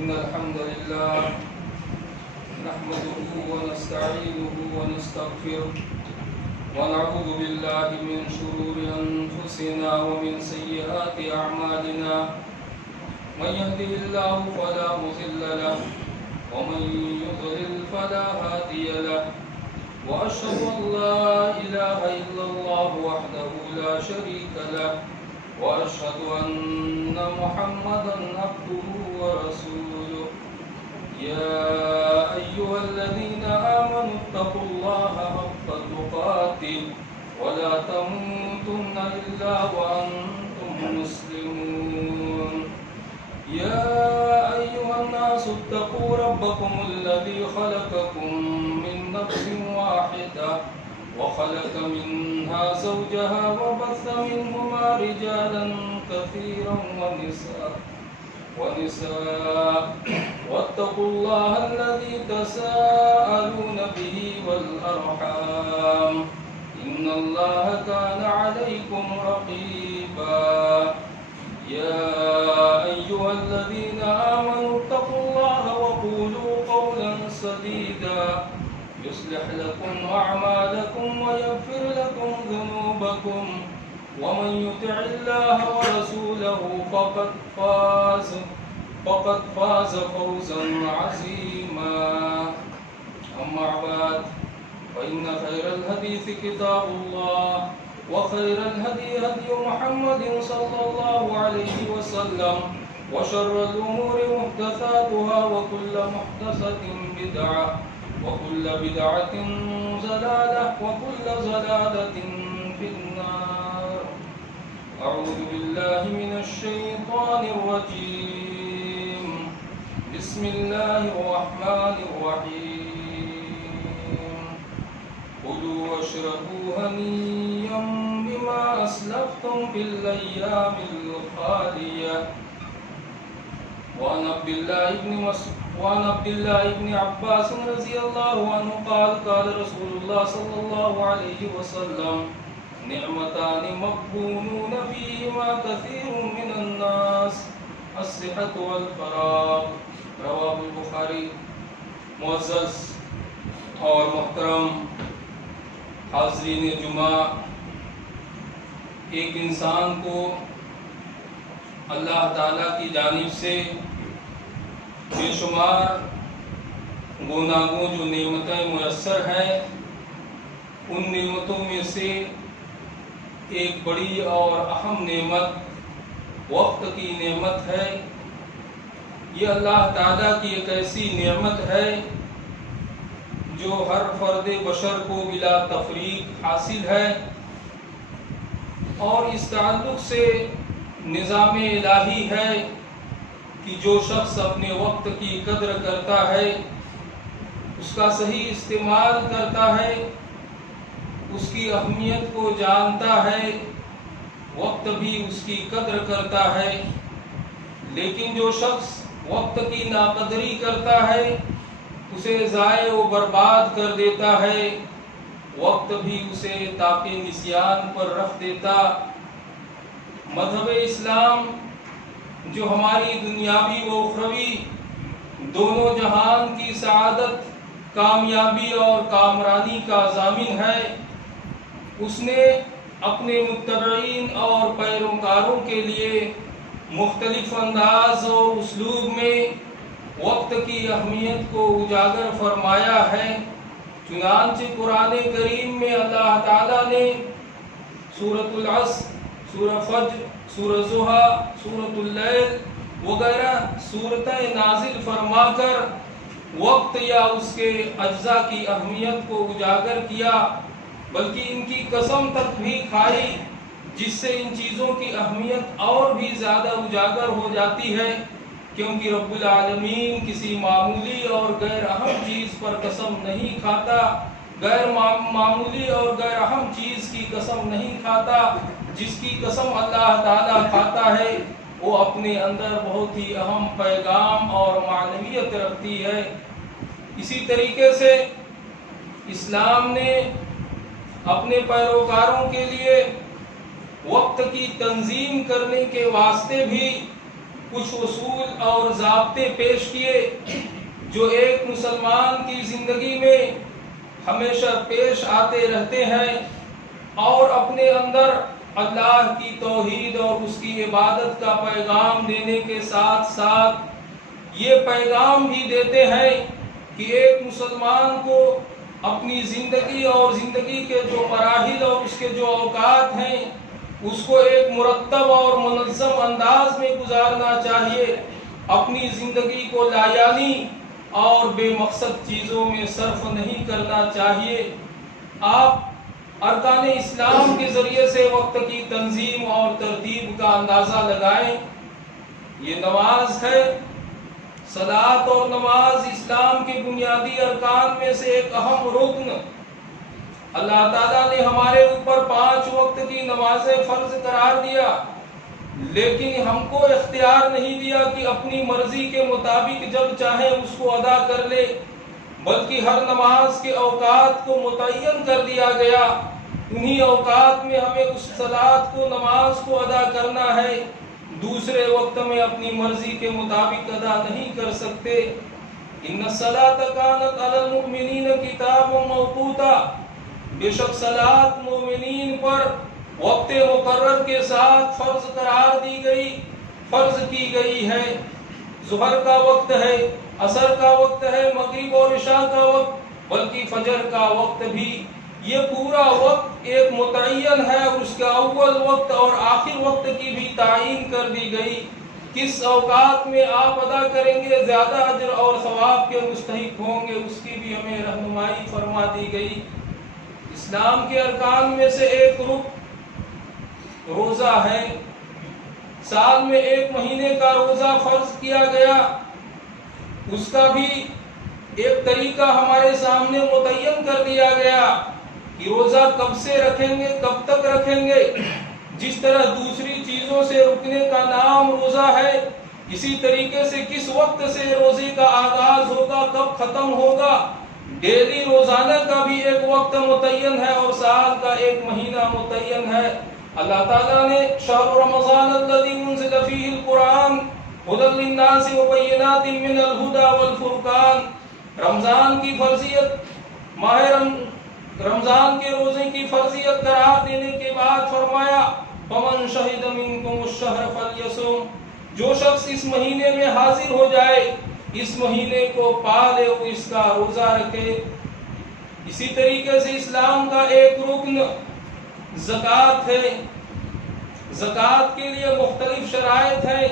إن الحمد لله نحمده ونستعينه ونستغفره ونعوذ بالله من شرور أنفسنا ومن سيئات أعمالنا من يهده الله فلا مضل له ومن يضلل فلا هادي له وأشهد أن لا إله إلا الله وحده لا شريك له وأشهد أن محمدا عبده ورسوله يا أيها الذين آمنوا اتقوا الله حق تقاته ولا تموتن إلا وأنتم مسلمون يا أيها الناس اتقوا ربكم الذي خلقكم من نفس واحدة وخلق منها زوجها وبث منهما رجالا كثيرا ونساء واتقوا الله الذي تساءلون به والأرحام إن الله كان عليكم رقيبا يا أيها الذين آمنوا اتقوا الله وقولوا قولا سديدا يصلح لكم أعمالكم ويغفر لكم ذنوبكم ومن يطع الله ورسوله فقد فاز فوزا عظيما أما بعد فإن خير الحديث كتاب الله وخير الهدي هدي محمد صلى الله عليه وسلم وشر الأمور محدثاتها وكل محدثة بدعة وكل بدعة ضلالة وكل ضلالة في النار أعوذ بالله من الشيطان الرجيم بسم الله الرحمن الرحيم كلوا واشربوا هنيئا بما أسلفتم في الأيام الخالية وعن عبد الله بن عباس رضي الله عنه قال قال رسول الله صلى الله عليه وسلم نعمتان مغبونون فيهما كثير من الناس الصحة والفراغ رواه البخاری. معزز اور محترم حاضرین جمعہ، ایک انسان کو اللہ تعالیٰ کی جانب سے بے شمار گوناگوں جو نعمتیں میسر ہیں، ان نعمتوں میں سے ایک بڑی اور اہم نعمت وقت کی نعمت ہے. یہ اللہ تعالیٰ کی ایک ایسی نعمت ہے جو ہر فرد بشر کو بلا تفریق حاصل ہے، اور اس تعلق سے نظام الہی ہے کہ جو شخص اپنے وقت کی قدر کرتا ہے، اس کا صحیح استعمال کرتا ہے، اس کی اہمیت کو جانتا ہے، وقت بھی اس کی قدر کرتا ہے. لیکن جو شخص وقت کی ناقدری کرتا ہے، اسے ضائع و برباد کر دیتا ہے، وقت بھی اسے طاق نسیان پر رکھ دیتا. مذہب اسلام جو ہماری دنیاوی و اخروی دونوں جہان کی سعادت، کامیابی اور کامرانی کا ضامن ہے، اس نے اپنے متبعین اور پیروکاروں کے لیے مختلف انداز اور اسلوب میں وقت کی اہمیت کو اجاگر فرمایا ہے. چنانچہ قرآن کریم میں اللہ تعالیٰ نے سورۃ العصر، سورہ فجر، سورہ ضحیٰ، سورۃ اللیل وغیرہ سورتیں نازل فرما کر وقت یا اس کے اجزاء کی اہمیت کو اجاگر کیا، بلکہ ان کی قسم تک بھی کھائی، جس سے ان چیزوں کی اہمیت اور بھی زیادہ اجاگر ہو جاتی ہے. کیونکہ رب العالمین کسی معمولی اور غیر اہم چیز پر قسم نہیں کھاتا، غیر معمولی اور غیر اہم چیز کی قسم نہیں کھاتا. جس کی قسم اللہ تعالیٰ کھاتا ہے وہ اپنے اندر بہت ہی اہم پیغام اور معنویت رکھتی ہے. اسی طریقے سے اسلام نے اپنے پیروکاروں کے لیے وقت کی تنظیم کرنے کے واسطے بھی کچھ اصول اور ضابطے پیش کیے جو ایک مسلمان کی زندگی میں ہمیشہ پیش آتے رہتے ہیں، اور اپنے اندر اللہ کی توحید اور اس کی عبادت کا پیغام دینے کے ساتھ ساتھ یہ پیغام بھی دیتے ہیں کہ ایک مسلمان کو اپنی زندگی اور زندگی کے جو مراحل اور اس کے جو اوقات ہیں اس کو ایک مرتب اور منظم انداز میں گزارنا چاہیے، اپنی زندگی کو لایعنی اور بے مقصد چیزوں میں صرف نہیں کرنا چاہیے۔ آپ ارکان اسلام کے ذریعے سے وقت کی تنظیم اور ترتیب کا اندازہ لگائیں۔ یہ نماز ہے، صلاۃ اور نماز اسلام کے بنیادی ارکان میں سے ایک اہم رکن۔ اللہ تعالیٰ نے ہمارے اوپر 5 وقت کی نمازیں فرض قرار دیا، لیکن ہم کو اختیار نہیں دیا کہ اپنی مرضی کے مطابق جب چاہے اس کو ادا کر لے، بلکہ ہر نماز کے اوقات کو متعین کر دیا گیا۔ انہی اوقات میں ہمیں اس صلاۃ کو، نماز کو ادا کرنا ہے، دوسرے وقت میں اپنی مرضی کے مطابق ادا نہیں کر سکتے۔ ان الصلاۃ کانت علی المؤمنین کتابا موقوتا، بے شک صلاۃ مومنین پر وقت مقرر کے ساتھ فرض قرار دی گئی، فرض کی گئی ہے۔ ظہر کا وقت ہے، عصر کا وقت ہے، مغرب اور عشاء کا وقت، بلکہ فجر کا وقت بھی۔ یہ پورا وقت ایک متعین ہے، اور اس کا اول وقت اور آخر وقت کی بھی تعین کر دی گئی۔ کس اوقات میں آپ ادا کریں گے زیادہ اجر اور ثواب کے مستحق ہوں گے، اس کی بھی ہمیں رہنمائی فرما دی گئی۔ اسلام کے ارکان میں سے ایک رکن روزہ ہے۔ سال میں 1 مہینے کا روزہ فرض کیا گیا، اس کا بھی ایک طریقہ ہمارے سامنے متعین کر دیا گیا کہ روزہ کب سے رکھیں گے، کب تک رکھیں گے۔ جس طرح دوسری چیزوں سے رکنے کا نام روزہ ہے، اسی طریقے سے کس وقت سے روزے کا آغاز ہوگا، کب ختم ہوگا، ڈیلی روزانہ کا بھی ایک وقت متعین ہے اور سال کا 1 مہینہ متعین ہے۔ اللہ تعالیٰ نے شہر رمضان الذی انزل فیہ القرآن ھدی للناس وبینات من الہدی والفرقان، رمضان کی فرضیت، ماہ رمضان کے روزے کی فرضیت قرار دینے کے بعد فرمایا فمن شہد منکم الشہر فلیصم، جو شخص اس مہینے میں حاضر ہو جائے، اس مہینے کو پالے، اس کا روزہ رکھے۔ اسی طریقے سے اسلام کا ایک رکن زکوٰۃ ہے۔ زکوٰۃ کے لیے مختلف شرائط ہیں،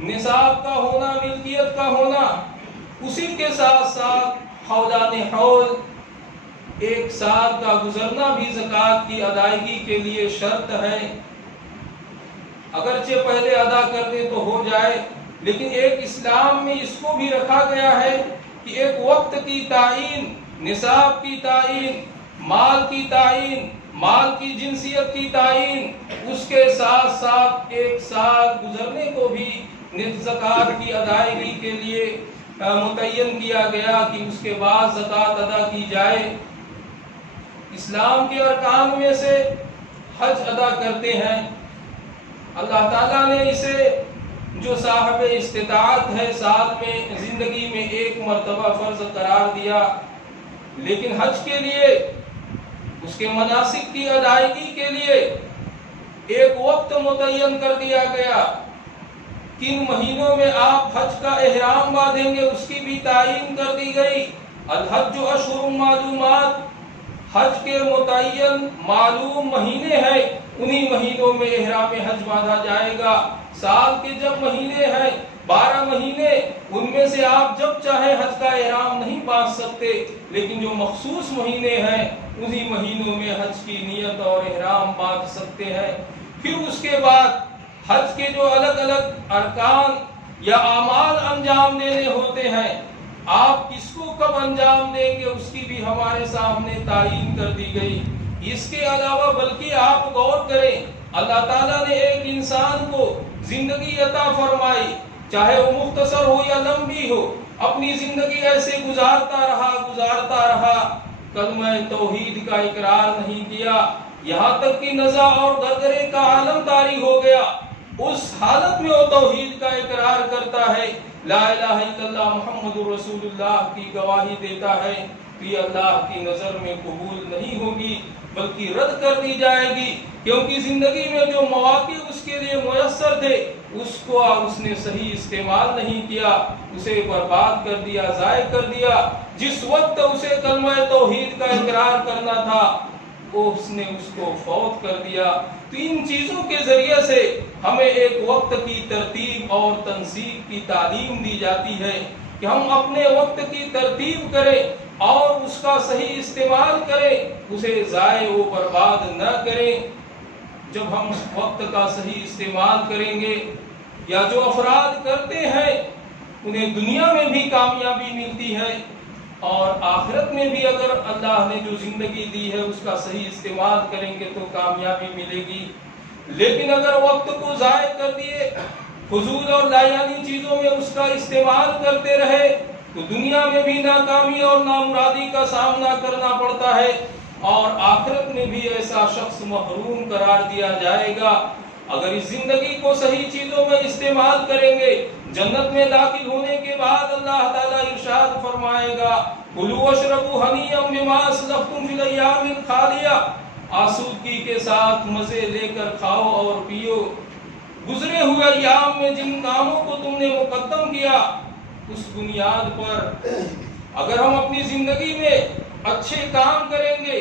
نصاب کا ہونا، ملکیت کا ہونا، اسی کے ساتھ ساتھ حولان حول، 1 سال کا گزرنا بھی زکوٰۃ کی ادائیگی کے لیے شرط ہے۔ اگرچہ پہلے ادا کر دے تو ہو جائے، لیکن ایک اسلام میں اس کو بھی رکھا گیا ہے کہ ایک وقت کی تعین، نصاب کی تعین، مال کی تعین، مال کی جنسیت کی تعین، اس کے ساتھ ساتھ 1 سال گزرنے کو بھی زکوٰۃ کی ادائیگی کے لیے متعین کیا گیا کہ اس کے بعد زکوٰۃ ادا کی جائے۔ اسلام کے ارکان میں سے حج ادا کرتے ہیں۔ اللہ تعالیٰ نے اسے جو صاحب استطاعت ہے سال میں، زندگی میں 1 مرتبہ فرض قرار دیا، لیکن حج کے لیے، اس کے مناسک کی ادائیگی کے لیے ایک وقت متعین کر دیا گیا۔ کن مہینوں میں آپ حج کا احرام باندھیں گے اس کی بھی تعین کر دی گئی۔ الحج اشہر معلومات، حج کے متعین معلوم مہینے ہیں، انہی مہینوں میں احرام حج باندھا جائے گا۔ سال کے جب مہینے ہیں 12 مہینے، ان میں سے آپ جب چاہے حج کا احرام نہیں باندھ سکتے، لیکن جو مخصوص مہینے ہیں انہی مہینوں میں حج کی نیت اور احرام باندھ سکتے ہیں۔ پھر اس کے بعد حج کے جو الگ الگ ارکان یا اعمال انجام دینے ہوتے ہیں، آپ کس کو کب انجام دیں گے اس کی بھی ہمارے سامنے تعین کر دی گئی۔ اس کے علاوہ بلکہ آپ غور کریں، اللہ تعالیٰ نے ایک انسان کو زندگی عطا فرمائی، چاہے وہ مختصر ہو یا لمبی ہو، اپنی زندگی ایسے گزارتا رہا، کلمہ توحید کا اقرار نہیں کیا، یہاں تک کہ نزع اور گرگرے کا عالم طاری ہو گیا، اس حالت میں وہ توحید کا اقرار کرتا ہے، لا الہ الا اللہ محمد رسول اللہ کی گواہی دیتا ہے، تو یہ اللہ کی نظر میں قبول نہیں ہوگی بلکہ رد کر دی جائے گی، کیونکہ زندگی میں جو مواقع اس کے لیے میسر تھے اس نے صحیح استعمال نہیں کیا، اسے برباد کر دیا، ضائع کر دیا۔ جس وقت اسے کلمہ توحید کا اقرار کرنا تھا اس نے اس کو فوت کر دیا۔ تو ان چیزوں کے ذریعے سے ہمیں ایک وقت کی ترتیب اور تنظیم کی تعلیم دی جاتی ہے کہ ہم اپنے وقت کی ترتیب کریں اور اس کا صحیح استعمال کریں، اسے ضائع و برباد نہ کریں۔ جب ہم وقت کا صحیح استعمال کریں گے، یا جو افراد کرتے ہیں انہیں دنیا میں بھی کامیابی ملتی ہے اور آخرت میں بھی اگر اللہ نے جو زندگی دی ہے اس کا صحیح استعمال کریں گے تو کامیابی ملے گی۔ لیکن اگر وقت کو ضائع کر دیے، فضول اور لایعنی چیزوں میں اس کا استعمال کرتے رہے تو دنیا میں بھی ناکامی اور نامرادی کا سامنا کرنا پڑتا ہے اور آخرت میں بھی ایسا شخص محروم قرار دیا جائے گا۔ اگر اس زندگی کو صحیح چیزوں میں استعمال کریں گے، جنت میں داخل ہونے کے بعد اللہ تعالیٰ ارشاد فرمائے گا، کُلُوا وَاشْرَبُوا هَنِيًّا بِمَا أَسْلَفْتُمْ فِي الْأَيَّامِ الْخَالِيَةِ، آسودگی کے ساتھ مزے لے کر کھاؤ اور پیو، گزرے ہوئے ایام میں جن کاموں کو تم نے مقدم کیا اس بنیاد پر اگر ہم اپنی زندگی میں اچھے کام کریں گے،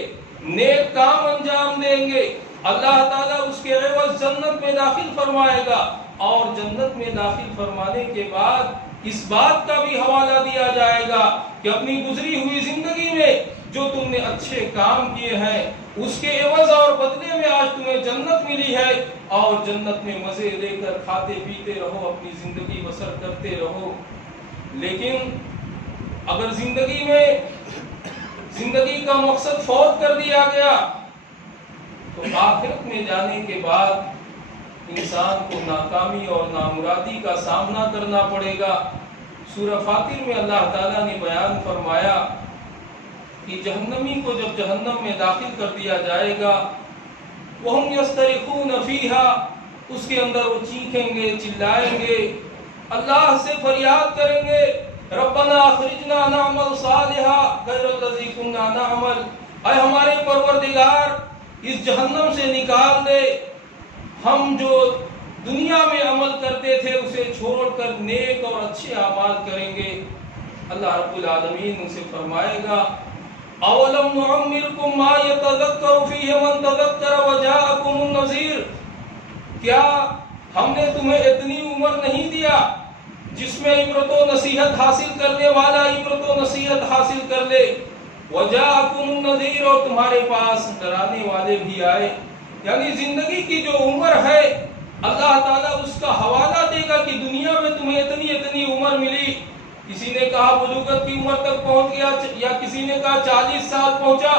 نیک کام انجام دیں گے، اللہ تعالیٰ اس کے عوض جنت میں داخل فرمائے گا، اور جنت میں داخل فرمانے کے بعد اس بات کا بھی حوالہ دیا جائے گا کہ اپنی گزری ہوئی زندگی میں جو تم نے اچھے کام کیے ہیں اس کے عوض اور بدلے میں آج تمہیں جنت ملی ہے، اور جنت میں مزے لے کر کھاتے پیتے رہو، اپنی زندگی بسر کرتے رہو۔ لیکن اگر زندگی کا مقصد فوت کر دیا گیا تو آخرت میں جانے کے بعد انسان کو ناکامی اور نامرادی کا سامنا کرنا پڑے گا۔ سورہ فاطر میں اللہ تعالیٰ نے بیان فرمایا کہ جہنمی کو جب جہنم میں داخل کر دیا جائے گا، وَهُمْ يَسْتَرِخُونَ فِيهَا، اس کے اندر وہ چیخیں گے، چلائیں گے، اللہ سے فریاد کریں گے، ربنا اخرجنا نعمل صالحا غیر الذی کنا نعمل، اے ہمارے پروردگار اس جہنم سے نکال دے، ہم جو دنیا میں عمل کرتے تھے اسے چھوڑ کر نیک اور اچھے اعمال کریں گے۔ اللہ رب العالمین ان سے فرمائے گا، اولم نعمرکم ما یتذکر فیہ من تذکر وجاءکم النذیر، کیا ہم نے تمہیں اتنی عمر نہیں دیا جس میں عبرت و نصیحت حاصل کرنے والا عبرت و نصیحت حاصل کر لے، وجاءکم النذیر، اور تمہارے پاس ڈرانے والے بھی آئے۔ یعنی زندگی کی جو عمر ہے اللہ تعالیٰ اس کا حوالہ دے گا کہ دنیا میں تمہیں اتنی عمر ملی، کسی نے کہا بلوغت کی عمر تک پہنچ گیا، یا کسی نے کہا 40 سال پہنچا،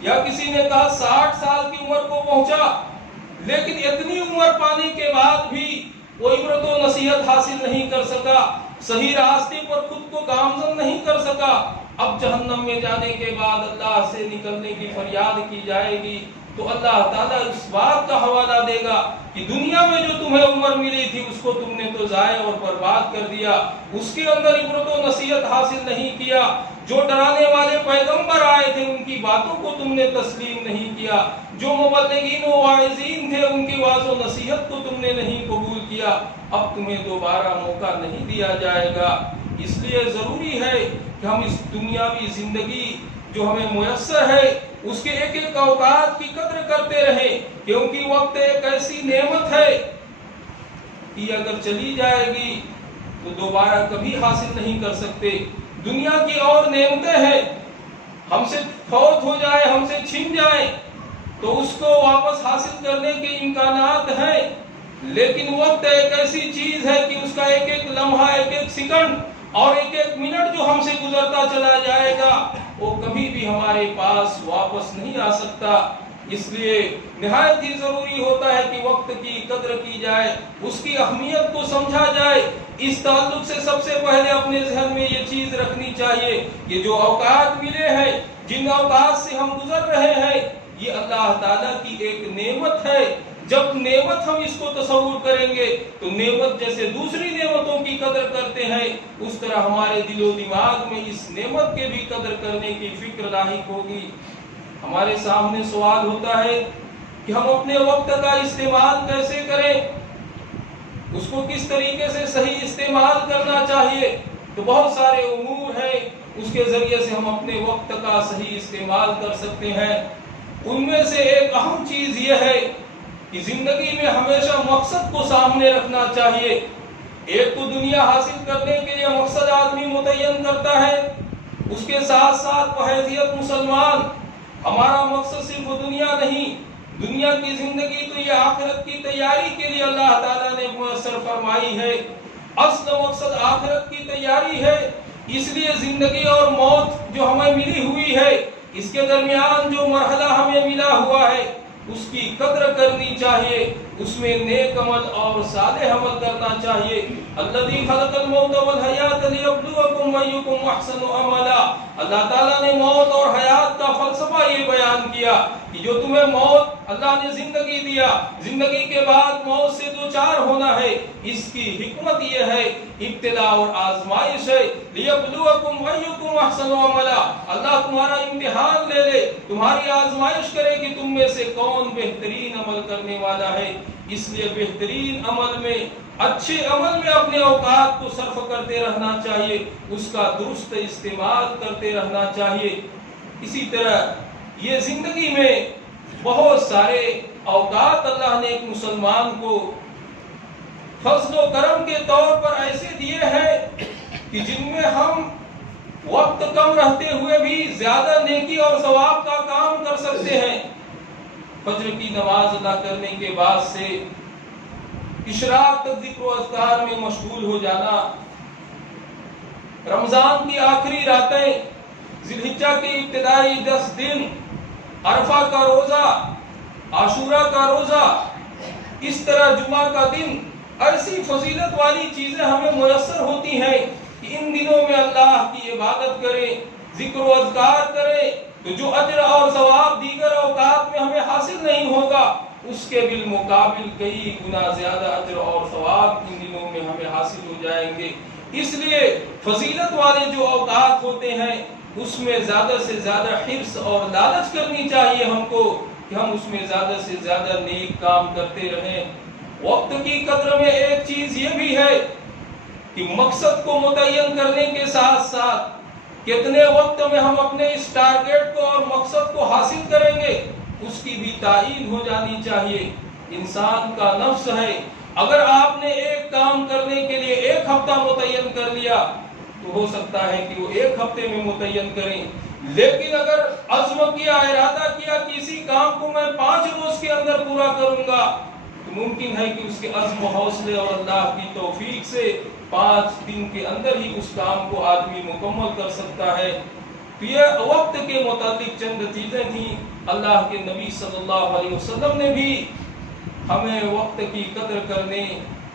یا کسی نے کہا 60 سال کی عمر کو پہنچا، لیکن اتنی عمر پانے کے بعد بھی وہ عبرت و نصیحت حاصل نہیں کر سکا، صحیح راستے پر خود کو گامزن نہیں کر سکا۔ اب جہنم میں جانے کے بعد اللہ سے نکلنے کی فریاد کی جائے گی تو اللہ تعالیٰ اس بات کا حوالہ دے گا کہ دنیا میں جو تمہیں عمر ملی تھی اس کو تم نے تو ضائع اور برباد کر دیا، اس کے اندر عبرت و نصیحت حاصل نہیں کیا، جو ڈرانے والے پیغمبر آئے تھے ان کی باتوں کو تم نے تسلیم نہیں کیا، جو مبلغین و واعظین تھے ان کی واعظ و نصیحت کو تم نے نہیں قبول کیا، اب تمہیں دوبارہ موقع نہیں دیا جائے گا۔ اس لیے ضروری ہے کہ ہم اس دنیاوی زندگی جو ہمیں میسر ہے اس کے ایک ایک اوقات کی قدر کرتے رہیں، کیونکہ وقت ایک ایسی نعمت ہے کہ اگر چلی جائے گی تو دوبارہ کبھی حاصل نہیں کر سکتے۔ دنیا کی اور نعمتیں ہیں، ہم سے فوت ہو جائے، ہم سے چھن جائے تو اس کو واپس حاصل کرنے کے امکانات ہیں، لیکن وقت ایک ایسی چیز ہے کہ اس کا ایک ایک لمحہ، ایک ایک سیکنڈ اور ایک ایک منٹ جو ہم سے گزرتا چلا جائے گا وہ کبھی بھی ہمارے پاس واپس نہیں آ سکتا۔ اس لیے نہایت ہی ضروری ہوتا ہے کہ وقت کی قدر کی جائے، اس کی اہمیت کو سمجھا جائے۔ اس تعلق سے سب سے پہلے اپنے ذہن میں یہ چیز رکھنی چاہیے کہ جو اوقات ملے ہیں، جن اوقات سے ہم گزر رہے ہیں، یہ اللہ تعالیٰ کی ایک نعمت ہے جب نعمت ہم اس کو تصور کریں گے تو نعمت جیسے دوسری نعمتوں کی قدر کرتے ہیں اس طرح ہمارے دل و دماغ میں اس نعمت کے بھی قدر کرنے کی فکر لاحق ہوگی۔ ہمارے سامنے سوال ہوتا ہے کہ ہم اپنے وقت کا استعمال کیسے کریں، اس کو کس طریقے سے صحیح استعمال کرنا چاہیے۔ تو بہت سارے امور ہیں اس کے ذریعے سے ہم اپنے وقت کا صحیح استعمال کر سکتے ہیں۔ ان میں سے ایک اہم چیز یہ ہے کہ زندگی میں ہمیشہ مقصد کو سامنے رکھنا چاہیے۔ ایک تو دنیا حاصل کرنے کے لیے مقصد آدمی متعین کرتا ہے، اس کے ساتھ ساتھ بحیثیت مسلمان ہمارا مقصد صرف دنیا نہیں، دنیا کی زندگی تو یہ آخرت کی تیاری کے لیے اللہ تعالیٰ نے میسر فرمائی ہے۔ اصل مقصد آخرت کی تیاری ہے، اس لیے زندگی اور موت جو ہمیں ملی ہوئی ہے، اس کے درمیان جو مرحلہ ہمیں ملا ہوا ہے اس کی قدر کرنی چاہیے، اس میں نیک عمل اور صالح عمل کرنا چاہیے۔ الذی خلق الموت والحیات لیبلوکم ایکم احسن عملا، اللہ تعالیٰ نے موت اور حیات کا فلسفہ یہ بیان کیا کہ جو تمہیں موت اللہ نے زندگی دیا، زندگی کے بعد موت سے دوچار ہونا ہے، اس کی حکمت یہ ہے ابتلاء اور آزمائش ہے۔ لیبلوکم ایکم احسن عملا، اللہ تمہارا امتحان لے لے، تمہاری آزمائش کرے کہ تم میں سے کون بہترین عمل کرنے والا ہے۔ اس لیے بہترین عمل میں، اچھے عمل میں اپنے اوقات کو صرف کرتے رہنا چاہیے، اس کا درست استعمال کرتے رہنا چاہیے۔ اسی طرح یہ زندگی میں بہت سارے اوقات اللہ نے ایک مسلمان کو فضل و کرم کے طور پر ایسے دیے ہیں کہ جن میں ہم وقت کم رہتے ہوئے بھی زیادہ نیکی اور ثواب کا کام کر سکتے ہیں۔ فجر کی نماز ادا کرنے کے بعد سے اشراق تک ذکر و اذکار میں مشغول ہو جانا، رمضان کی آخری راتیں، ذی الحجہ کے ابتدائی 10 دن، عرفہ کا روزہ، عاشوراء کا روزہ، اس طرح جمعہ کا دن، ایسی فضیلت والی چیزیں ہمیں میسر ہوتی ہیں کہ ان دنوں میں اللہ کی عبادت کریں، ذکر و اذکار کریں، تو جو اجر اور ثواب دیگر اوقات میں ہمیں حاصل نہیں ہوگا اس کے بالمقابل کئی گنا زیادہ اجر اور ثواب ان دنوں میں ہمیں حاصل ہو جائیں گے۔ اس لیے فضیلت والے جو اوقات ہوتے ہیں اس میں زیادہ سے زیادہ حرص اور لالچ کرنی چاہیے ہم کو کہ ہم اس میں زیادہ سے زیادہ نیک کام کرتے رہیں۔ وقت کی قدر میں ایک چیز یہ بھی ہے کہ مقصد کو متعین کرنے کے ساتھ ساتھ کتنے وقت میں ہم اپنے اس ٹارگیٹ کو اور مقصد کو حاصل کریں گے اس کی بھی تعین ہو جانی چاہیے۔ انسان کا نفس ہے، اگر آپ نے ایک کام کرنے کے لیے 1 ہفتہ متعین کر لیا تو ہو سکتا ہے کہ وہ 1 ہفتے میں متعین کریں، لیکن اگر عزم کیا، ارادہ کیا کہ اسی کام کو میں 5 روز کے اندر پورا کروں گا تو ممکن ہے کہ اس کے عزم و حوصلے اور اللہ کی توفیق سے 5 دن کے اندر ہی اس کام کو آدمی مکمل کر سکتا ہے۔ تو یہ وقت کے متعلق چند چیزیں تھیں۔ اللہ کے نبی صلی اللہ علیہ وسلم نے بھی ہمیں وقت کی قدر کرنے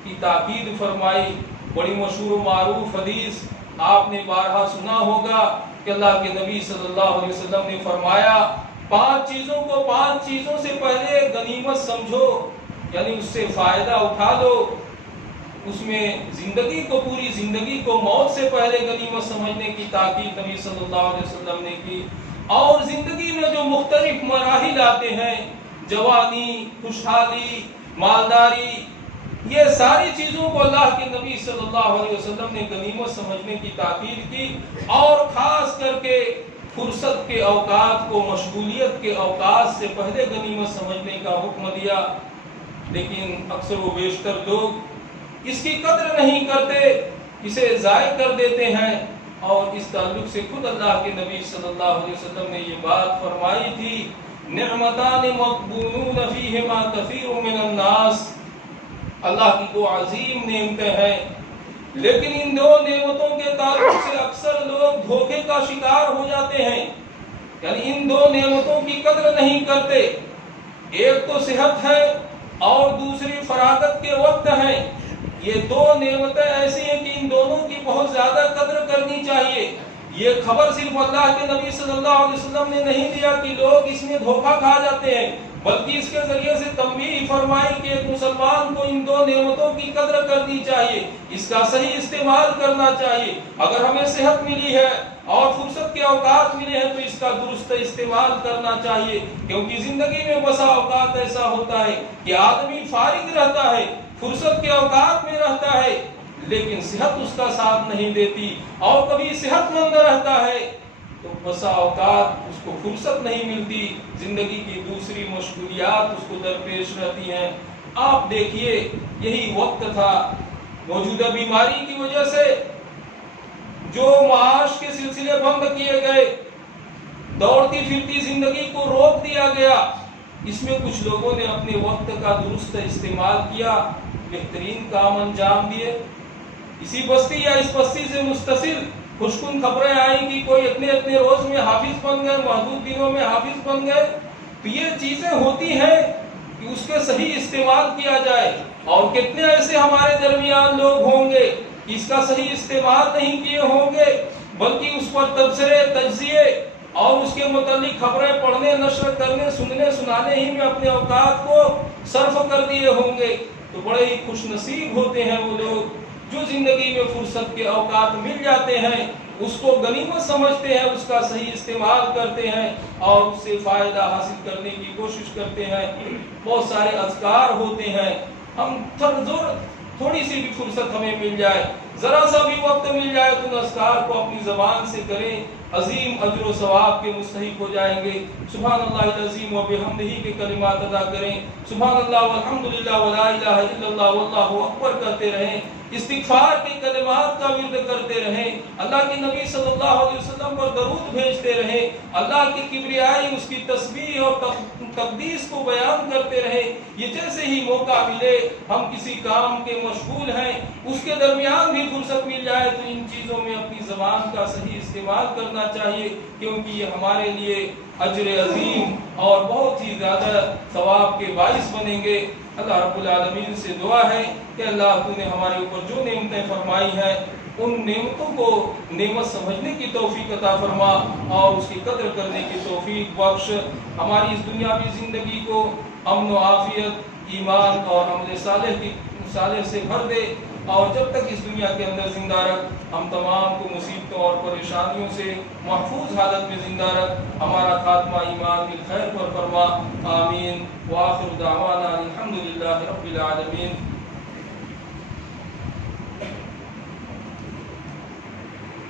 کی تاکید فرمائی۔ بڑی مشہور و معروف حدیث آپ نے بارہا سنا ہوگا کہ اللہ کے نبی صلی اللہ علیہ وسلم نے فرمایا 5 چیزوں کو 5 چیزوں سے پہلے غنیمت سمجھو، یعنی اس سے فائدہ اٹھا لو۔ اس میں زندگی کو، پوری زندگی کو موت سے پہلے غنیمت سمجھنے کی تاکید نبی صلی اللہ علیہ وسلم نے کی۔ اور زندگی میں جو مختلف مراحل آتے ہیں، جوانی، خوشحالی، مالداری، یہ ساری چیزوں کو اللہ کے نبی صلی اللہ علیہ وسلم نے غنیمت سمجھنے کی تاکید کی، اور خاص کر کے فرصت کے اوقات کو مشغولیت کے اوقات سے پہلے غنیمت سمجھنے کا حکم دیا۔ لیکن اکثر و بیشتر لوگ اس کی قدر نہیں کرتے، اسے ضائع کر دیتے ہیں، اور اس تعلق سے خود اللہ کے نبی صلی اللہ علیہ وسلم نے یہ بات فرمائی تھی، نعمتان مغبونون فیہما کثیر من الناس، اللہ کی 2 عظیم نعمتیں ہیں، لیکن ان 2 نعمتوں کے تعلق سے اکثر لوگ دھوکے کا شکار ہو جاتے ہیں، یعنی ان 2 نعمتوں کی قدر نہیں کرتے۔ ایک تو صحت ہے اور دوسری فراغت کے وقت ہیں۔ یہ 2 نعمتیں ایسی ہیں کہ ان دونوں کی بہت زیادہ قدر کرنی چاہیے۔ یہ خبر صرف اللہ کے نبی صلی اللہ علیہ وسلم نے نہیں دیا کہ لوگ اس میں دھوکہ کھا جاتے ہیں، بلکہ اس کے ذریعے سے تنبیہ فرمائی کہ ایک مسلمان کو ان 2 نعمتوں کی قدر کرنی چاہیے، اس کا صحیح استعمال کرنا چاہیے۔ اگر ہمیں صحت ملی ہے اور فرصت کے اوقات ملے ہیں تو اس کا درست استعمال کرنا چاہیے، کیونکہ زندگی میں بسا اوقات ایسا ہوتا ہے کہ آدمی فارغ رہتا ہے، فرصت کے اوقات میں رہتا ہے، لیکن صحت اس کا ساتھ نہیں دیتی، اور کبھی صحت مند رہتا ہے تو بسا اوقات اس کو فرصت نہیں ملتی، زندگی کی دوسری مشغولیات اس کو درپیش رہتی ہیں۔ آپ دیکھیے یہی وقت تھا موجودہ بیماری کی وجہ سے جو معاش کے سلسلے بند کیے گئے، دوڑتی پھرتی زندگی کو روک دیا گیا، اس میں کچھ لوگوں نے اپنے وقت کا درست استعمال کیا، بہترین کام انجام دیے۔ اسی بستی یا اس بستی سے متصل خوشکن خبریں آئیں کہ کوئی اتنے روز میں حافظ بن گئے، محدود دنوں میں حافظ بن گئے۔ تو یہ چیزیں ہوتی ہیں کہ اس کے صحیح استعمال کیا جائے، اور کتنے ایسے ہمارے درمیان لوگ ہوں گے کہ اس کا صحیح استعمال نہیں کیے ہوں گے، بلکہ اس پر تبصرے، تجزیے اور اس کے متعلق خبریں پڑھنے، نشر کرنے، سننے سنانے ہی میں اپنے اوقات کو صرف کر دیے ہوں گے۔ تو بڑے ہی خوش نصیب ہوتے ہیں وہ لوگ جو زندگی میں فرصت کے اوقات مل جاتے ہیں، اس کو غنیمت سمجھتے ہیں، اس کا صحیح استعمال کرتے ہیں اور اس سے فائدہ حاصل کرنے کی کوشش کرتے ہیں۔ بہت سارے اذکار ہوتے ہیں، ہم تھوڑی سی بھی فرصت ہمیں مل جائے، ذرا سا بھی وقت مل جائے تو ان اذکار کو اپنی زبان سے کریں، عظیم اجر و ثواب کے مستحق ہو جائیں گے۔ سبحان اللہ العظیم و بحمدہ کے کلمات ادا کریں، سبحان اللہ والحمدللہ ولا الہ الا اللہ واللہ اکبر کرتے رہیں، استغفار کے کلمات کا ورد کرتے رہیں، اللہ کے نبی صلی اللہ علیہ وسلم پر درود بھیجتے رہیں، اللہ کی کبریائی، اس کی تسبیح اور تقدیس کو بیان کرتے رہیں۔ یہ جیسے ہی موقع ملے، ہم کسی کام کے مشغول ہیں، اس کے درمیان بھی فرصت مل جائے تو ان چیزوں میں اپنی زبان کا صحیح استعمال کرنا چاہیے، کیونکہ یہ ہمارے لیے اجر عظیم اور بہت ہی زیادہ ثواب کے باعث بنیں گے۔ اللہ رب العالمین سے دعا ہے کہ اللہ تو نے ہمارے اوپر جو نعمتیں فرمائی ہیں ان نعمتوں کو نعمت سمجھنے کی توفیق عطا فرما اور اس کی قدر کرنے کی توفیق بخش۔ ہماری اس دنیاوی زندگی کو امن و عافیت، ایمان اور عمل صالح سے بھر دے، اور جب تک اس دنیا کے اندر زندہ رکھ، ہم تمام کو مصیبتوں اور پریشانیوں سے محفوظ حالت میں زندہ رکھ، ہمارا خاتمہ ایمان بالخیر پر فرما، آمین۔ وآخر دعوانا الحمدللہ رب العالمین۔